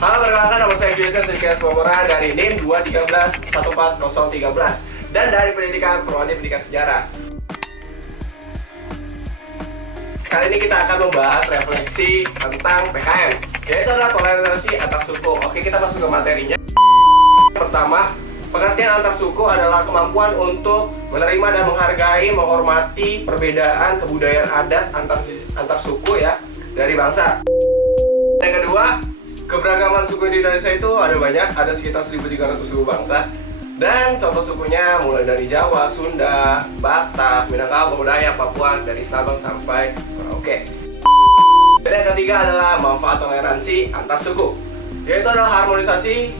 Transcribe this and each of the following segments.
Halo, perkenalkan nama saya Gilkan Sedikit Momora dari NIM 213-14013 dan dari Pendidikan Prodi Pendidikan Sejarah. Kali ini kita akan membahas refleksi tentang PKN, yaitu adalah toleransi antar suku. Oke, kita masuk ke materinya. Pertama, pengertian antar suku adalah kemampuan untuk menerima dan menghargai, menghormati perbedaan kebudayaan adat antar suku ya dari bangsa. Yang kedua, keberagaman suku di Indonesia itu ada banyak, ada sekitar 1.300 suku bangsa. Dan contoh sukunya mulai dari Jawa, Sunda, Batak, Minangkabau, Dayak, Papua, dari Sabang sampai Merauke. Dan yang ketiga adalah manfaat toleransi antar suku, yaitu adalah harmonisasi,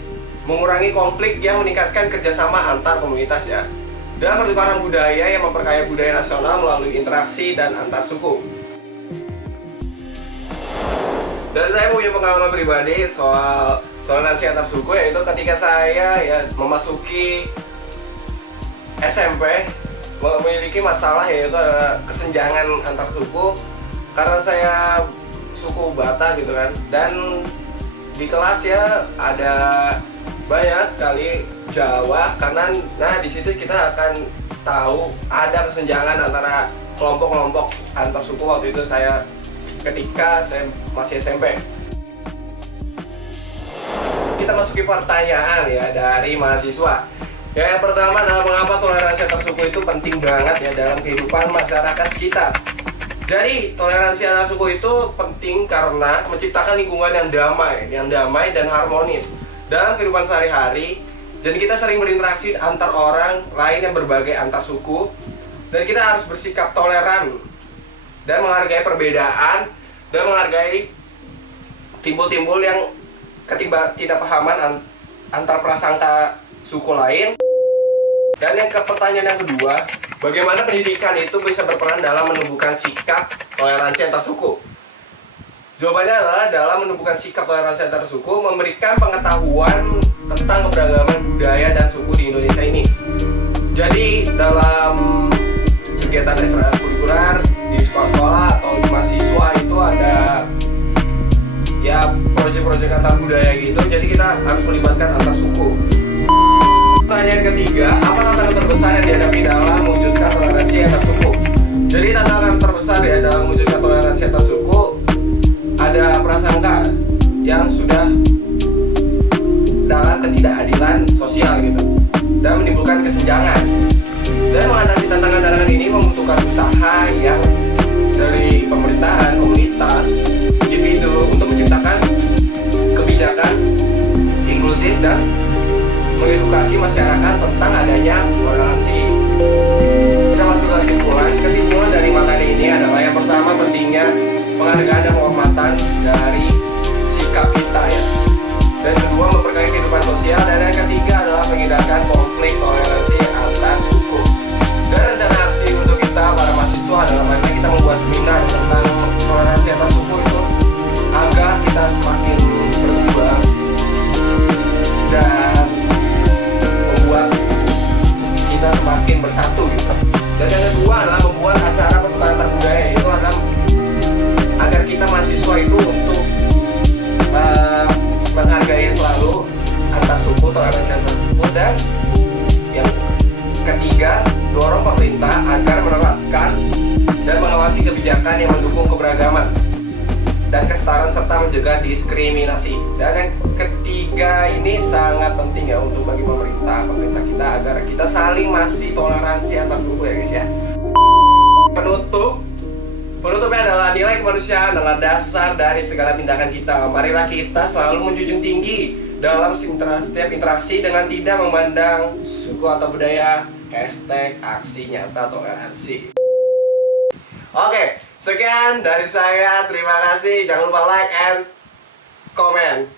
mengurangi konflik yang meningkatkan kerjasama antar komunitas ya. Dan pertukaran budaya yang memperkaya budaya nasional melalui interaksi dan antar suku. Dan saya punya pengalaman pribadi soal toleransi antar suku, yaitu ketika saya ya memasuki SMP memiliki masalah, yaitu adalah kesenjangan antar suku karena saya suku Batak gitu kan. Dan di kelas ya ada banyak sekali Jawa, karena di situ kita akan tahu ada kesenjangan antara kelompok-kelompok antar suku waktu itu ketika saya masih SMP. Kita masuki pertanyaan ya dari mahasiswa. Ya, yang pertama adalah mengapa toleransi antar suku itu penting banget ya dalam kehidupan masyarakat sekitar. Jadi toleransi antar suku itu penting karena menciptakan lingkungan yang damai dan harmonis dalam kehidupan sehari-hari. Dan kita sering berinteraksi antar orang lain yang berbagai antar suku, dan kita harus bersikap toleran dan menghargai perbedaan dan menghargai timbul-timbul yang ketidakpahaman antar prasangka suku lain. Dan pertanyaan yang kedua, bagaimana pendidikan itu bisa berperan dalam menumbuhkan sikap toleransi antar suku? Jawabannya adalah dalam menumbuhkan sikap toleransi antar suku, memberikan pengetahuan tentang keberagaman budaya dan suku di Indonesia ini. Jadi dalam kegiatan ekstrakurikuler di sekolah-sekolah atau di mahasiswa itu ada ya proyek-proyek antar budaya gitu. Jadi kita harus melibatkan antar suku. Pertanyaan ketiga, apa tantangan terbesar yang dihadapi dalam mewujudkan toleransi antar suku? Jadi tantangan terbesar ya dalam mewujudkan toleransi antar suku, ada prasangka yang sudah dalam ketidakadilan sosial gitu dan menimbulkan kesenjangan. Dan mengatasi tantangan-tantangan ini membutuhkan usaha yang dari pemerintahan, komunitas, individu untuk menciptakan kebijakan inklusif dan mengedukasi masyarakat tentang adanya toleransi. Kita masuk ke kesimpulan. Kesimpulan dari materi ini adalah yang pertama, pentingnya penghargaan dan penghormatan dari sikap kita ya. Dan kedua, memperkaya kehidupan sosial. Dan yang ketiga adalah menghindarkan konflik toleransi antar suku. Dan rencana aksi untuk kita para mahasiswa adalah bagaimana kita membuat seminar tentang toleransi antar suku itu agar kita semakin berkembang dan membuat kita semakin bersatu gitu. Dan yang kedua adalah membuat acara pertukaran antar budaya, itu adalah agar kita mahasiswa itu untuk menghargai selalu antar suku, toleransi antar suku. Dan yang ketiga, dorong pemerintah agar menerapkan dan mengawasi kebijakan yang mendukung keberagaman dan kesetaraan serta mencegah diskriminasi. Dan yang ketiga ini sangat penting ya untuk bagi pemerintah kita agar kita saling masih toleransi antar suku ya guys ya. Penutupnya adalah nilai kemanusiaan adalah dasar dari segala tindakan kita. Marilah kita selalu menjunjung tinggi dalam setiap interaksi dengan tidak memandang suku atau budaya. #aksi nyata toleransi. Oke, sekian dari saya. Terima kasih. Jangan lupa like and comment.